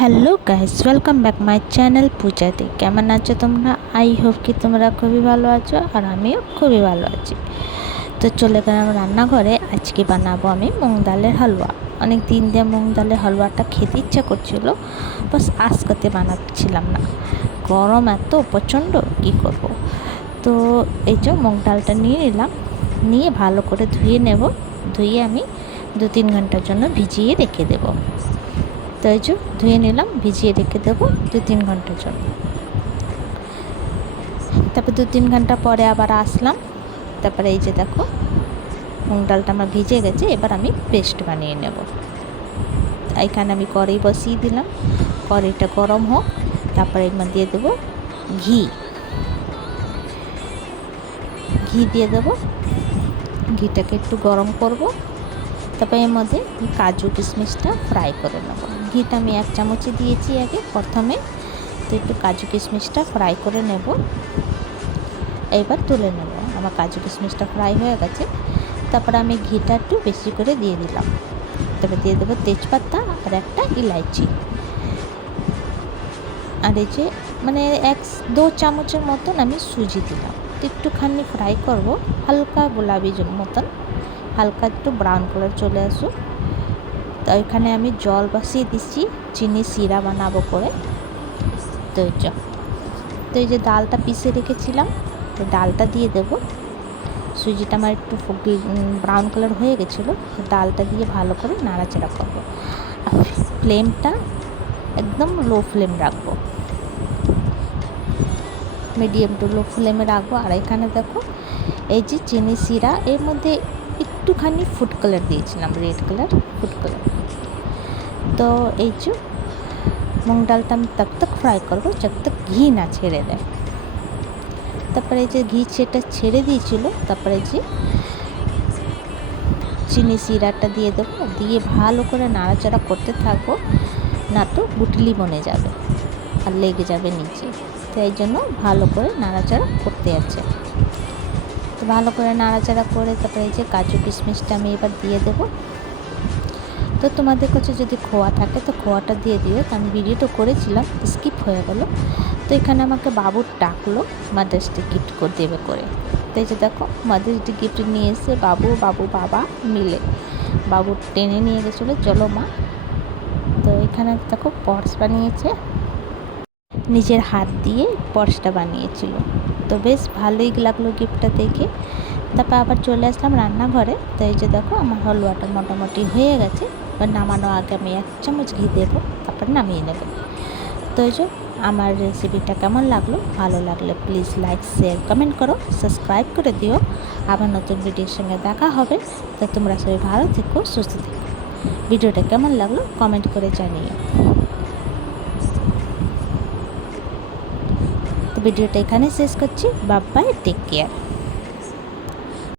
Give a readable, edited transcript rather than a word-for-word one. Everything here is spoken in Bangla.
Hello guys, welcome back my channel পূজাতে। কেমন আছো তোমরা? আই হোপ কি তোমরা খুবই ভালো আছো, আর আমিও খুবই ভালো আছি। তো চলে গেলাম রান্নাঘরে। আজকে বানাবো আমি মুগ ডালের হালুয়া। অনেক দিন দিয়ে মুগ ডালের হালুয়াটা খেতে ইচ্ছা করছিল, বাস আজকে বানাচ্ছিলাম না। গরম এত প্রচণ্ড, কী করব। তো এই যে মুগ ডালটা নিয়ে নিলাম, নিয়ে ভালো করে ধুয়ে নেব। ধুয়ে আমি 2-3 ঘন্টার জন্য ভিজিয়ে রেখে দেবো। তো এই যে ধুয়ে নিলাম, ভিজিয়ে রেখে দেবো 2-3 ঘন্টার জন্য। তারপর 2-3 ঘন্টা পরে আবার আসলাম। তারপরে এই যে দেখো মুগ ডালটা আমার ভিজে গেছে। এবার আমি পেস্ট বানিয়ে নেব। এখানে আমি কড়াই বসিয়ে দিলাম, কড়াইটা গরম হোক। তারপরে এর মধ্যে দিয়ে দেবো ঘি দিয়ে দেবো। ঘিটাকে একটু গরম করব। তারপরে এর মধ্যে কাজু কিশমিশটা ফ্রাই করে নেব। ঘিটা আমি 1 চামচে দিয়েছি আগে প্রথমে। তো একটু কাজু কিশমিশটা ফ্রাই করে নেব। এবার তুলে নেব। আমার কাজু কিশমিশটা ফ্রাই হয়ে গেছে। তারপরে আমি ঘিটা একটু বেশি করে দিয়ে দিলাম। তারপরে দিয়ে দেবো তেজপাতা আর একটা ইলাইচি। আর এই যে মানে 1-2 চামচের মতন আমি সুজি দিলাম। একটুখানি ফ্রাই করব, হালকা গোলাপি মতন, হালকা একটু ব্রাউন কালার চলে আসুক। তো এখানে আমি জল বসিয়ে দিচ্ছি, চিনি শিরা বানাবো করে। তো এই যে ডালটা পিষে রেখেছিলাম, তো ডালটা দিয়ে দেব। সুজিটা আমার একটু ব্রাউন কালার হয়ে গেছিলো। ডালটা দিয়ে ভালো করে নাড়াচাড়া করবো। আর ফ্লেমটা একদম লো ফ্লেম রাখবো, মিডিয়াম টু লো ফ্লেমে রাখবো। আর এখানে দেখো এই যে চিনি শিরা, এর মধ্যে একটুখানি ফুড কালার দিয়েছিলাম, রেড কালার ফুড কালার। তো এই যে মুগ ডালটা আমি তব তক ফ্রাই করবো জব তক ঘি না ছেড়ে দেয়। তারপরে এই যে ঘি সেটা ছেড়ে দিয়েছিল, তারপরে যে চিনি শিরাটা দিয়ে দেবো। দিয়ে ভালো করে নাড়াচাড়া করতে থাকবো, না তো গুটলি বনে যাবে আর লেগে যাবে নিচে। তো এই জন্য ভালো করে নাড়াচাড়া করতে আছে। তো ভালো করে নাড়াচাড়া করে তারপরে এই যে কাজু কিশমিশটা আমি এবার দিয়ে দেবো। তো তোমাদের কাছে যদি খোয়া থাকে তো খোয়াটা দিয়ে দিও। তো আমি ভিডিওটা করেছিলাম, স্কিপ হয়ে গেল। তো এখানে আমাকে বাবু ডাকলো মাদার্স ডে গিফট করে দেবে করে। তো এই যে দেখো মাদার্স ডে গিফট নিয়ে এসে বাবু বাবা মিলে বাবু টেনে নিয়ে গেছিলো, চলো মা। তো এখানে দেখো পার্স বানিয়েছে, নিজের হাত দিয়ে পার্সটা বানিয়েছিল। তো বেশ ভালোই লাগলো গিফটটা দেখে। তারপর আবার চলে আসলাম রান্নাঘরে। তো এই যে দেখো আমার হালুয়াটা মোটামুটি হয়ে গেছে। এবার নামানোর আগে আমি 1 চামচ ঘি দেবো, তারপর নামিয়ে নেব। তো এই যে আমার রেসিপিটা কেমন লাগলো, ভালো লাগলে প্লিজ লাইক শেয়ার কমেন্ট করো, সাবস্ক্রাইব করে দিও। আবার নতুন ভিডিওর সঙ্গে দেখা হবে। তো তোমরা সবাই ভালো থেকো, সুস্থ থেকো। ভিডিওটা কেমন লাগলো কমেন্ট করে জানিও। তো ভিডিওটা এখানে শেষ করছি। Bye bye, take care.